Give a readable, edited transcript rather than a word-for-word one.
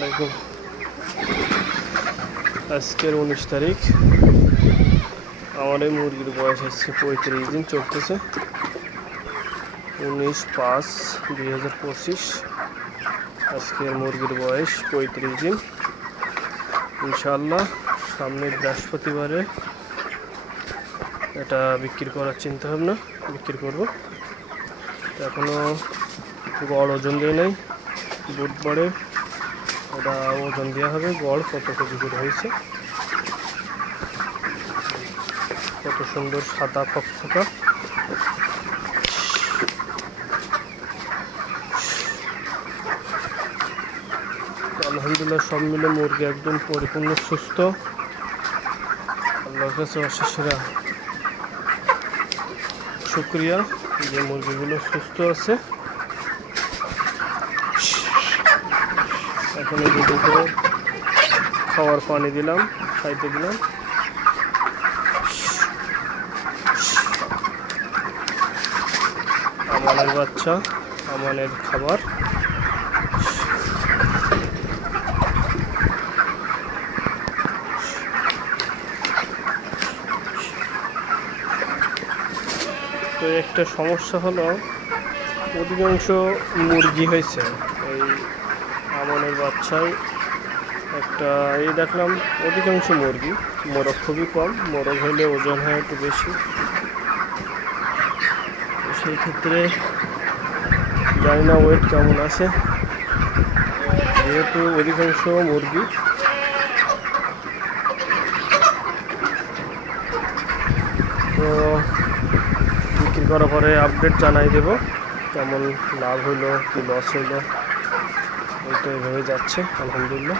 আলাইকুম। আজকের 19 তারিখ। আমার এই মুরগির বয়স হচ্ছে 35 দিন চলতেছে। 19/5/2025 আজকের মুরগির বয়স 35 দিন। ইনশাআল্লাহ সামনে বৃহস্পতিবারে এটা বিক্রি করার চিন্তা ভাবনা, বিক্রি করব। এখনো গড় ওজন দিয়ে নাই, বুধবারে ওটা ওজন দেওয়া হবে। গড় কত কেজি করে হয়েছে, কত সুন্দর সাদা ফকফকা। আলহামদুলিল্লাহ সব মিলে মুরগি একদম পরিপূর্ণ সুস্থ। আল্লাহর কাছে অশেষেরা শুকরিয়া যে মুরগিগুলো সুস্থ আছে। এখন এই দুটো খাওয়ার পানি দিলাম, খাইতে দিলাম। আমানের বাচ্চা, আমানের খাবার। তো একটা সমস্যা হলো অধিকাংশ মুরগি হয়েছে এই আমানের বাচ্চায় একটা এই দেখলাম অধিকাংশ মুরগি মোরগ খুবই কম, মোরগ হলে ওজন হয় একটু বেশি। সেই ক্ষেত্রে জানি না ওয়েট কেমন আছে, যেহেতু অধিকাংশ মুরগি। তো বিক্রি করার পরে আপডেট জানাই দেব কেমন লাভ হইলো কি লস হইলো। ওইটা এভাবে যাচ্ছে আলহামদুলিল্লাহ।